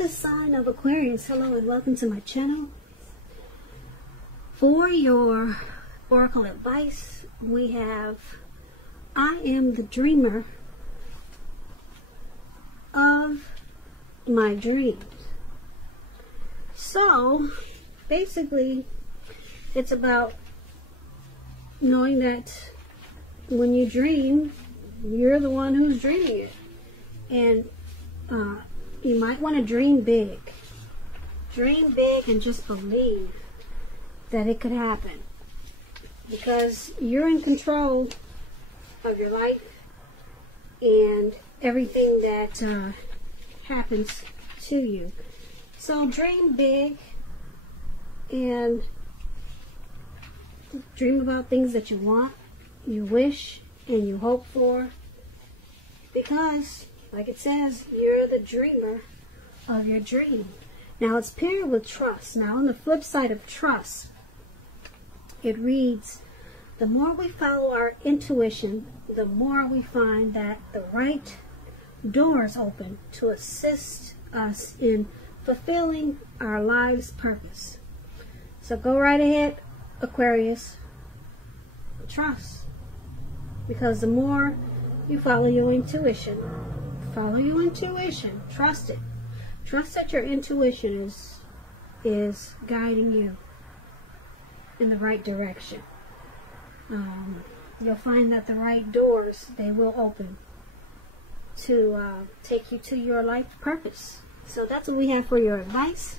the sign of Aquarius, hello and welcome to my channel. For your oracle advice, we have I am the dreamer of my dreams. So basically it's about knowing that when you dream, you're the one who's dreaming it. And you might want to dream big. Dream big and just believe that it could happen. Because you're in control of your life and everything that happens to you. So dream big and dream about things that you want, you wish, and you hope for. Because, like it says, you're the dreamer of your dream. Now it's paired with trust. Now on the flip side of trust, it reads, the more we follow our intuition, the more we find that the right doors open to assist us in fulfilling our life's purpose. So go right ahead, Aquarius. Trust. Because the more you follow your intuition, trust it. Trust that your intuition is guiding you in the right direction. You'll find that the right doors, they will open to take you to your life purpose. So that's what we have for your advice.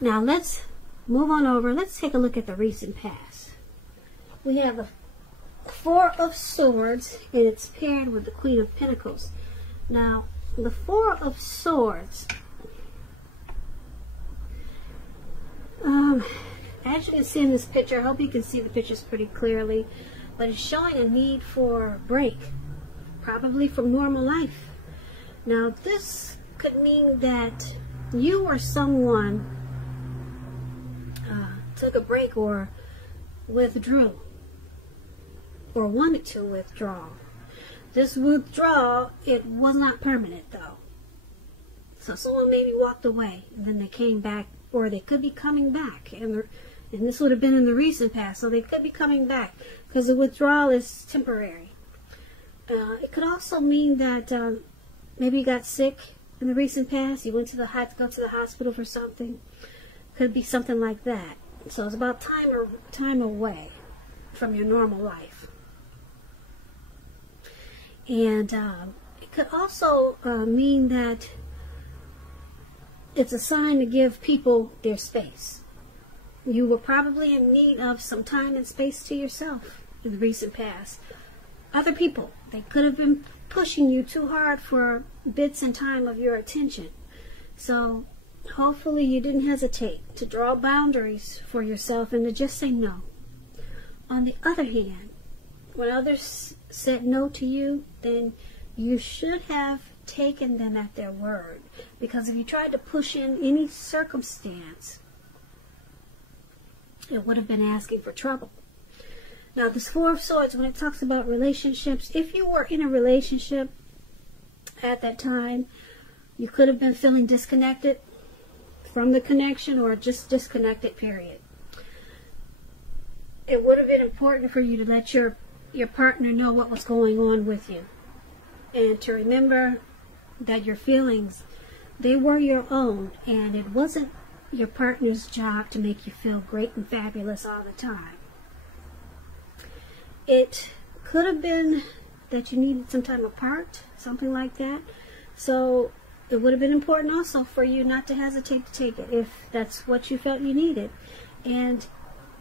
Now let's move on over. Let's take a look at the recent past. We have the Four of Swords, and it's paired with the Queen of Pentacles. Now, the Four of Swords, as you can see in this picture, I hope you can see the pictures pretty clearly, but it's showing a need for a break, probably from normal life. Now, this could mean that you or someone took a break or withdrew, or wanted to withdraw. This withdrawal, it was not permanent though. So someone maybe walked away and then they came back, or they could be coming back, and this would have been in the recent past, so they could be coming back because the withdrawal is temporary. It could also mean that maybe you got sick in the recent past, you went to go to the hospital for something. Could be something like that. So it's about time away from your normal life. And it could also mean that it's a sign to give people their space. You were probably in need of some time and space to yourself in the recent past. Other people, they could have been pushing you too hard for bits and time of your attention. So hopefully you didn't hesitate to draw boundaries for yourself and to just say no. On the other hand, when others said no to you, then you should have taken them at their word. Because if you tried to push in any circumstance, it would have been asking for trouble. Now, this Four of Swords, when it talks about relationships, if you were in a relationship at that time, you could have been feeling disconnected from the connection, or just disconnected, period. It would have been important for you to let your partner know what was going on with you, and to remember that your feelings, they were your own, and it wasn't your partner's job to make you feel great and fabulous all the time. It could have been that you needed some time apart, something like that. So it would have been important also for you not to hesitate to take it if that's what you felt you needed. And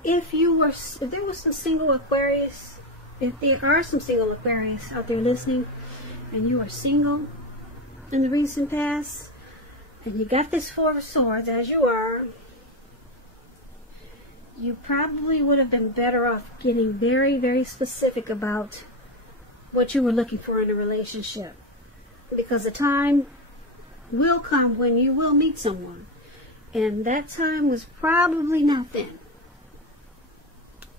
if there was some single Aquarius, if there are some single Aquarius out there listening, and you are single in the recent past, and you got this Four of Swords, as you are, you probably would have been better off getting very, very specific about what you were looking for in a relationship. Because the time will come when you will meet someone. And that time was probably not then.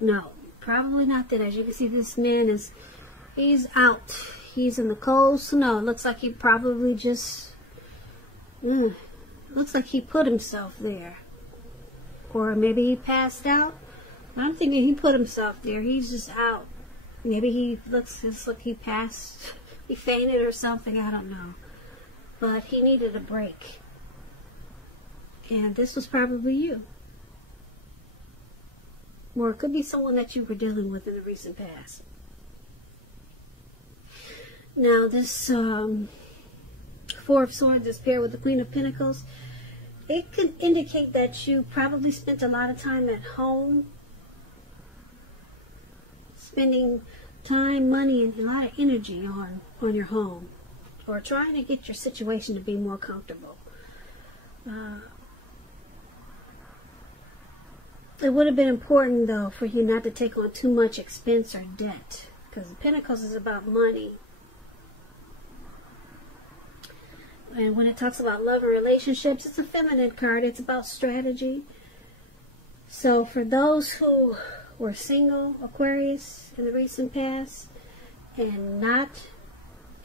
No, probably not then. As you can see, this man he's out. He's in the cold snow. It looks like he probably just Looks like he put himself there. Or maybe he passed out. I'm thinking he put himself there. He's just out. Maybe he looks like he passed, he fainted or something, I don't know. But he needed a break. And this was probably you. Or it could be someone that you were dealing with in the recent past. Now this Four of Swords is paired with the Queen of Pentacles. It could indicate that you probably spent a lot of time at home, spending time, money, and a lot of energy on your home, or trying to get your situation to be more comfortable. It would have been important, though, for you not to take on too much expense or debt, because the Pentacles is about money. And when it talks about love and relationships, it's a feminine card. It's about strategy. So for those who were single, Aquarius, in the recent past, and not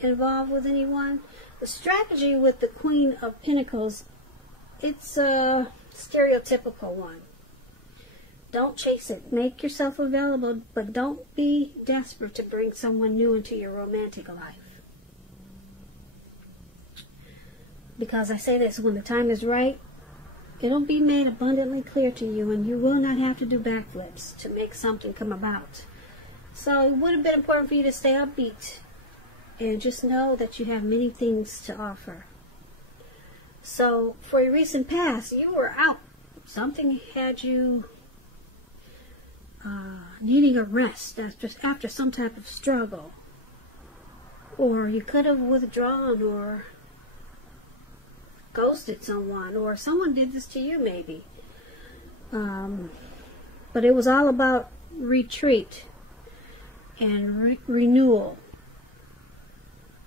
involved with anyone, the strategy with the Queen of Pentacles, it's a stereotypical one. Don't chase it. Make yourself available, but don't be desperate to bring someone new into your romantic life. Because I say this, when the time is right, it'll be made abundantly clear to you, and you will not have to do backflips to make something come about. So it would have been important for you to stay upbeat and just know that you have many things to offer. So for your recent past, you were out. Something had you needing a rest after some type of struggle. Or you could have withdrawn or ghosted someone, or someone did this to you maybe. But it was all about retreat and renewal.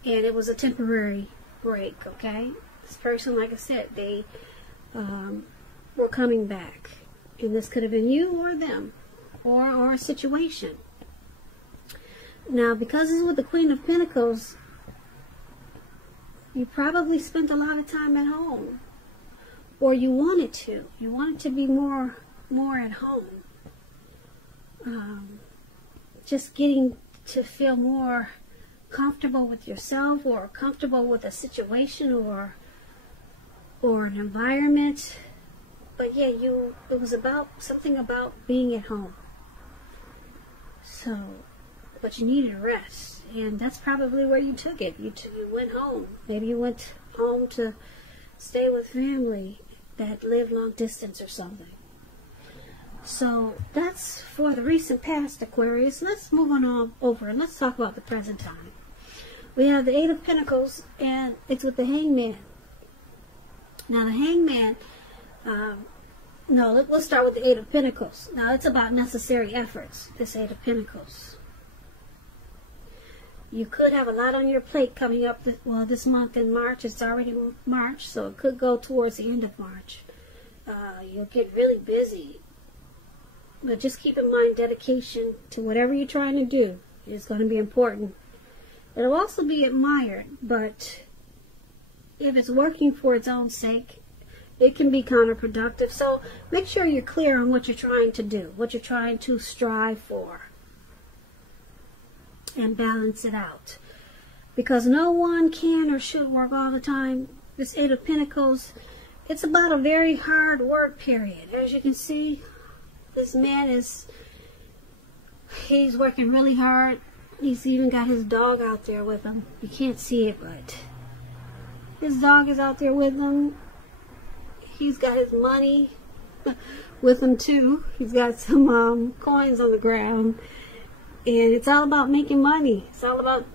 And it was a temporary break, okay? This person, like I said, they were coming back. And this could have been you or them, or a situation. Now, because it's with the Queen of Pentacles, you probably spent a lot of time at home, or you wanted to. You wanted to be more at home. Just getting to feel more comfortable with yourself, or comfortable with a situation, or an environment. But yeah, it was about something about being at home. So, but you needed a rest, and that's probably where you took it. You went home. Maybe you went home to stay with family that lived long distance or something. So that's for the recent past, Aquarius. Let's move on over and let's talk about the present time. We have the Eight of Pentacles, and it's with the Hangman. Now the Hangman, let's start with the Eight of Pentacles. Now it's about necessary efforts, this Eight of Pentacles. You could have a lot on your plate coming up, this month in March. It's already March, so it could go towards the end of March. You'll get really busy. But just keep in mind, dedication to whatever you're trying to do is going to be important. It'll also be admired, but if it's working for its own sake, it can be counterproductive. So make sure you're clear on what you're trying to do, what you're trying to strive for, and balance it out. Because no one can or should work all the time. This Eight of Pentacles, it's about a very hard work period. As you can see, this man he's working really hard. He's even got his dog out there with him. You can't see it, but his dog is out there with him. He's got his money with him too. He's got some coins on the ground. And it's all about making money. It's all about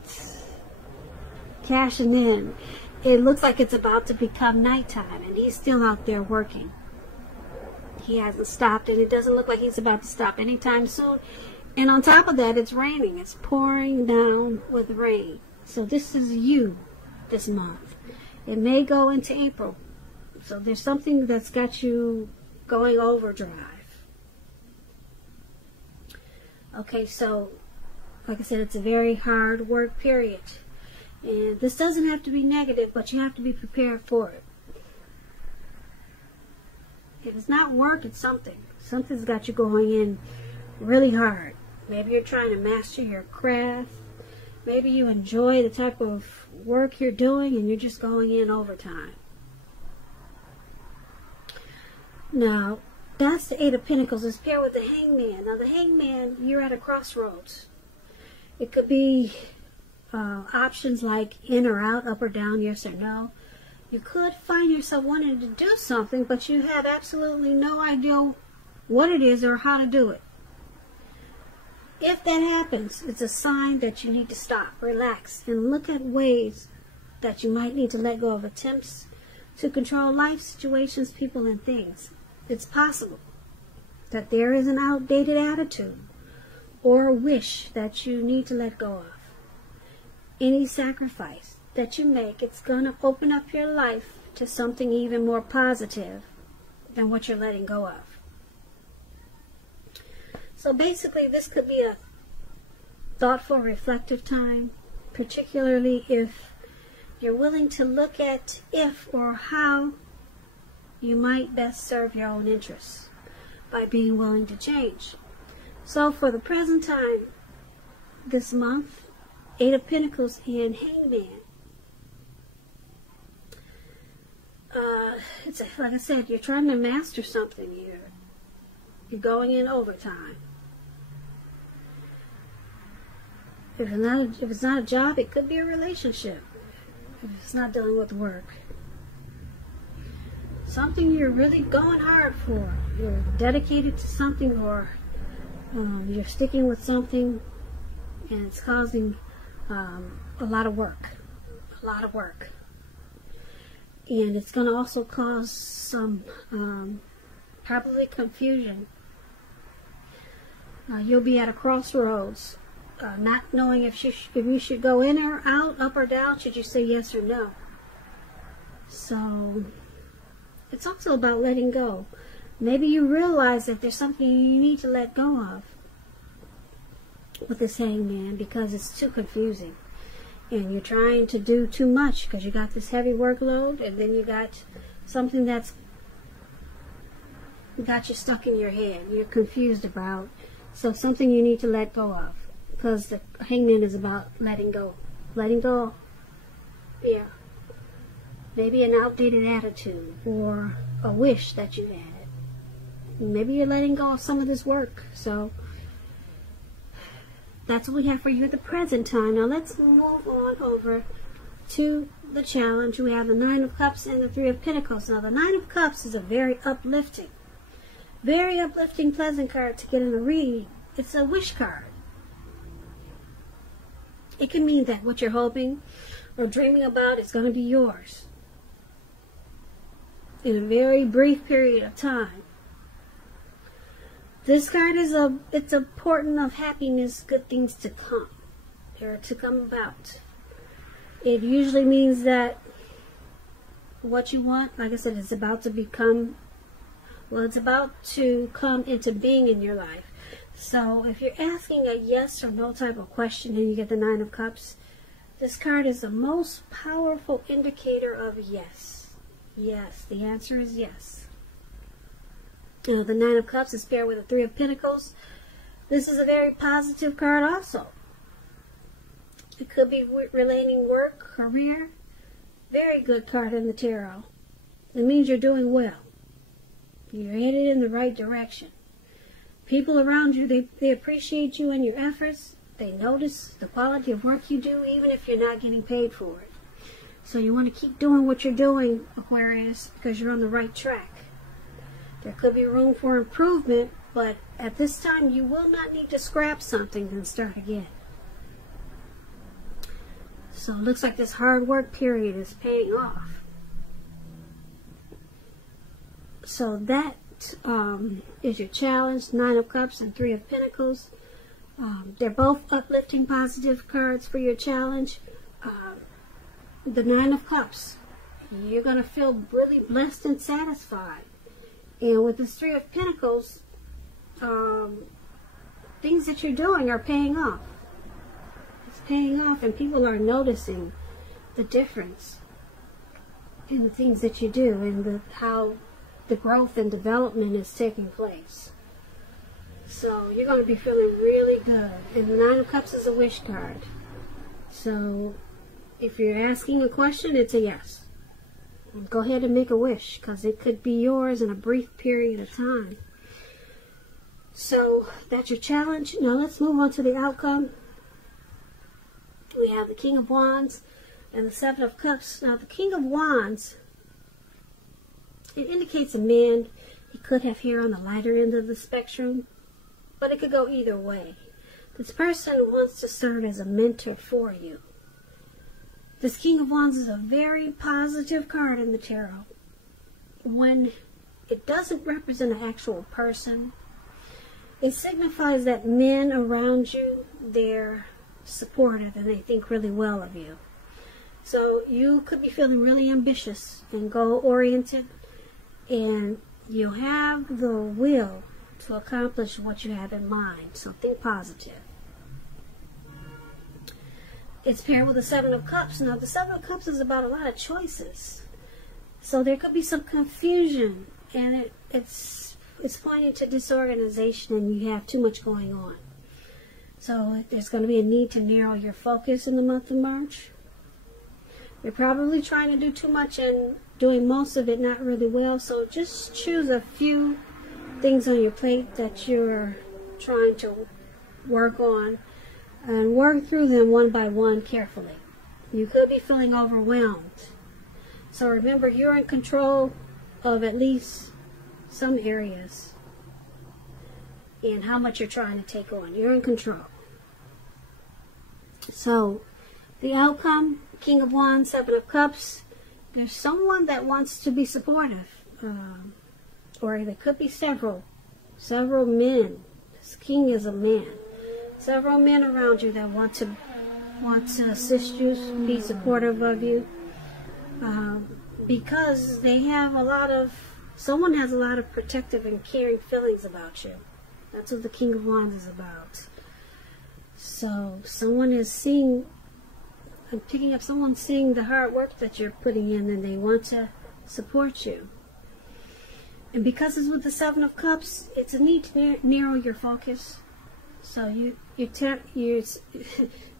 cashing in. It looks like it's about to become nighttime, and he's still out there working. He hasn't stopped, and it doesn't look like he's about to stop anytime soon. And on top of that, it's raining. It's pouring down with rain. So this is you this month. It may go into April. So there's something that's got you going overdrive. Okay, so like I said, it's a very hard work period. And this doesn't have to be negative, but you have to be prepared for it. If it's not work, it's something. Something's got you going in really hard. Maybe you're trying to master your craft. Maybe you enjoy the type of work you're doing and you're just going in overtime. Now, that's the Eight of Pentacles. It's paired with the Hangman. Now, the Hangman, you're at a crossroads. It could be options like in or out, up or down, yes or no. You could find yourself wanting to do something, but you have absolutely no idea what it is or how to do it. If that happens, it's a sign that you need to stop, relax, and look at ways that you might need to let go of attempts to control life situations, people, and things. It's possible that there is an outdated attitude or a wish that you need to let go of. Any sacrifice that you make, it's going to open up your life to something even more positive than what you're letting go of. So basically, this could be a thoughtful, reflective time, particularly if you're willing to look at if or how you might best serve your own interests by being willing to change. So for the present time, this month, Eight of Pentacles and Hangman. It's like I said, you're trying to master something here. You're going in overtime. If it's not a job, it could be a relationship. If it's not dealing with work. Something you're really going hard for. You're dedicated to something, or you're sticking with something and it's causing a lot of work. A lot of work. And it's going to also cause some probably confusion. You'll be at a crossroads, not knowing if you should go in or out, up or down, should you say yes or no. So it's also about letting go. Maybe you realize that there's something you need to let go of with this Hangman because it's too confusing. And you're trying to do too much because you got this heavy workload, and then you got something that's got you stuck in your head. You're confused about. So something you need to let go of. Because the Hangman is about letting go. Letting go. Yeah. Maybe an outdated attitude or a wish that you had. Maybe you're letting go of some of this work. So that's what we have for you at the present time. Now let's move on over to the challenge. We have the Nine of Cups and the Three of Pentacles. Now the Nine of Cups is a very uplifting, pleasant card to get in a reading. It's a wish card. It can mean that what you're hoping or dreaming about is going to be yours in a very brief period of time. This card is it's a portent of happiness, good things to come, or to come about. It usually means that what you want, like I said, is about to become, well, it's about to come into being in your life. So if you're asking a yes or no type of question and you get the Nine of Cups, this card is the most powerful indicator of yes. Yes, the answer is yes. The Nine of Cups is paired with the Three of Pentacles. This is a very positive card also. It could be relating work, career. Very good card in the tarot. It means you're doing well. You're headed in the right direction. People around you, they appreciate you and your efforts. They notice the quality of work you do, even if you're not getting paid for it. So you want to keep doing what you're doing, Aquarius, because you're on the right track. There could be room for improvement, but at this time you will not need to scrap something and start again. So it looks like this hard work period is paying off. So that is your challenge, Nine of Cups and Three of Pentacles. They're both uplifting, positive cards for your challenge. The Nine of Cups, you're going to feel really blessed and satisfied. And with this Three of Pentacles, things that you're doing are paying off. It's paying off, and people are noticing the difference in the things that you do and how the growth and development is taking place. So you're going to be feeling really good. And the Nine of Cups is a wish card. So if you're asking a question, it's a yes. Go ahead and make a wish, because it could be yours in a brief period of time. So that's your challenge. Now let's move on to the outcome. We have the King of Wands and the Seven of Cups. Now the King of Wands, it indicates a man. He could have hair on the lighter end of the spectrum, but it could go either way. This person wants to serve as a mentor for you. This King of Wands is a very positive card in the tarot. When it doesn't represent an actual person, it signifies that men around you, they're supportive and they think really well of you. So you could be feeling really ambitious and goal-oriented, and you have the will to accomplish what you have in mind. So think positive. It's paired with the Seven of Cups. Now, the Seven of Cups is about a lot of choices. So there could be some confusion, and it's pointing to disorganization, and you have too much going on. So there's going to be a need to narrow your focus in the month of March. You're probably trying to do too much and doing most of it not really well. So just choose a few things on your plate that you're trying to work on, and work through them one by one carefully. You could be feeling overwhelmed. So remember, you're in control of at least some areas and how much you're trying to take on. You're in control. So the outcome, King of Wands, Seven of Cups, there's someone that wants to be supportive. Or there could be several men. This king is a man. Several men around you that want to assist you, be supportive of you, because they have someone has a lot of protective and caring feelings about you. That's what the King of Wands is about. So someone is seeing, I'm picking up someone seeing the hard work that you're putting in, and they want to support you. And because it's with the Seven of Cups, it's a need to narrow your focus. So it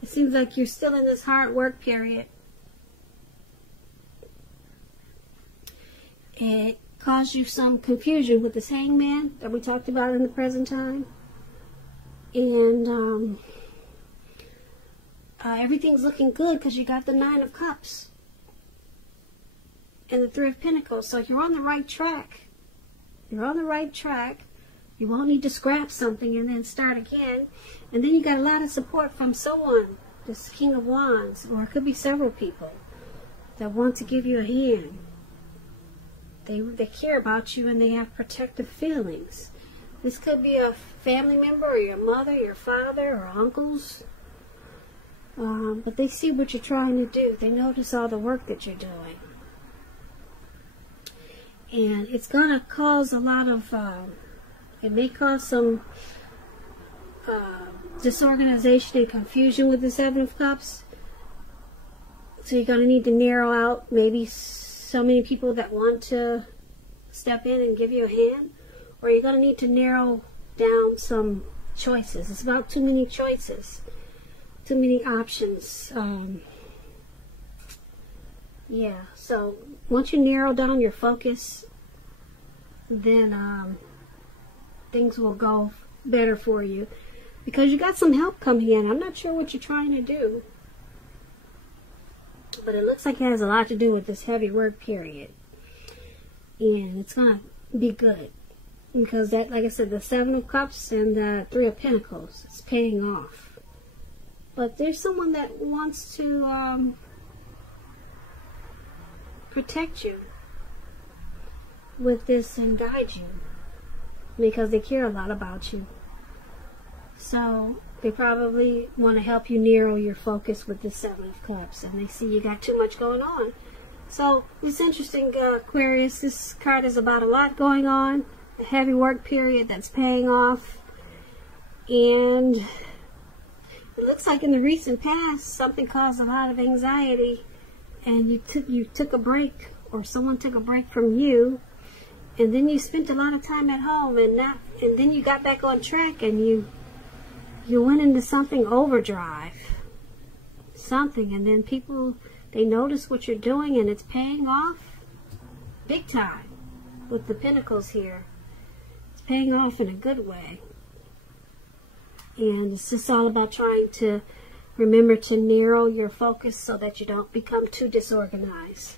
seems like you're still in this hard work period. It caused you some confusion with this Hangman that we talked about in the present time. And everything's looking good because you got the Nine of Cups and the Three of Pentacles. So you're on the right track. You're on the right track. You won't need to scrap something and then start again. And then you got a lot of support from someone, this King of Wands, or it could be several people that want to give you a hand. They care about you and they have protective feelings. This could be a family member, or your mother, your father, or uncles. But they see what you're trying to do. They notice all the work that you're doing. And it's going to cause a lot of... it may cause some disorganization and confusion with the Seven of Cups. So you're going to need to narrow out maybe so many people that want to step in and give you a hand. Or you're going to need to narrow down some choices. It's about too many choices. Too many options. Yeah, so once you narrow down your focus, then things will go better for you, because you got some help coming in. I'm not sure what you're trying to do, but it looks like it has a lot to do with this heavy work period, and it's gonna be good because that, like I said, the Seven of Cups and the Three of Pentacles, it's paying off. But there's someone that wants to protect you with this and guide you, because they care a lot about you. So they probably want to help you narrow your focus with the Seven of Cups, and they see you got too much going on. So it's interesting, Aquarius. This card is about a lot going on, a heavy work period that's paying off, and it looks like in the recent past something caused a lot of anxiety, and you took a break, or someone took a break from you, and then you spent a lot of time at home, and then you got back on track, and you went into something overdrive, and then people, they notice what you're doing, and it's paying off big time with the Pentacles here. It's paying off in a good way. And it's just all about trying to remember to narrow your focus so that you don't become too disorganized.